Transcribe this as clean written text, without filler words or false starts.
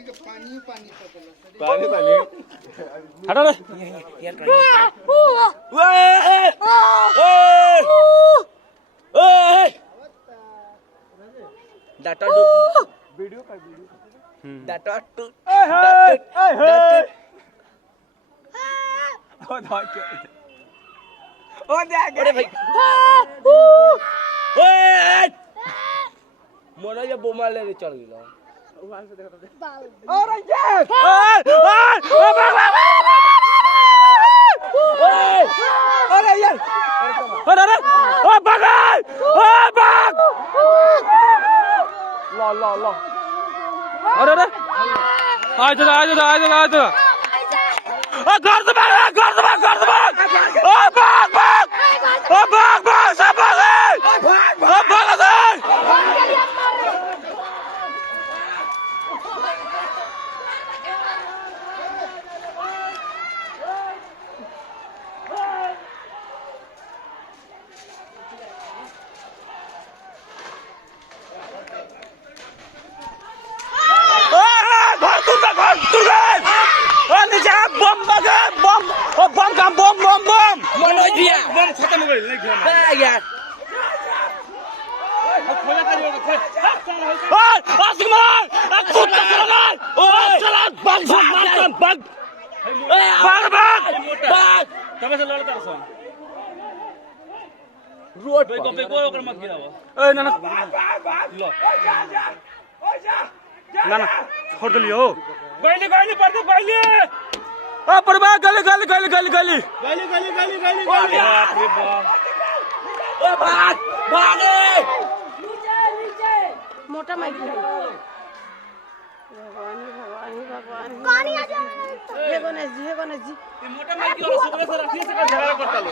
हमनी के पानी पानी सकला पानी पानी हटो रे ओए डाटा वीडियो का वीडियो डाटा टू ओ भाई ओ देख अरे भाई ओए मोरा ये बोमा ले चल गेलो वहां से देखा अरे ये अरे यार अरे अरे ओ भाग ओ भाग ला ला ला अरे अरे आ जा ओ घर से भाग ओ भाग ओ भाग सब भाग ओ भाग बम खत्म हो गई नहीं खेलना यार खोला कर आसमान खुद का चला ओए चला भाग तब से लड़ कर सो रोड पे को ओकर मत गिराओ ए ना लो ना छोड़ दियो गइली पड़ दे गइली आ परवा गली बाप रे बाप ओ भाग नीचे मोटा माइक भगवान कहानी आ जा हे गणेश जी मोटा माइक की और सुबह से रखी से झगड़ा करता लो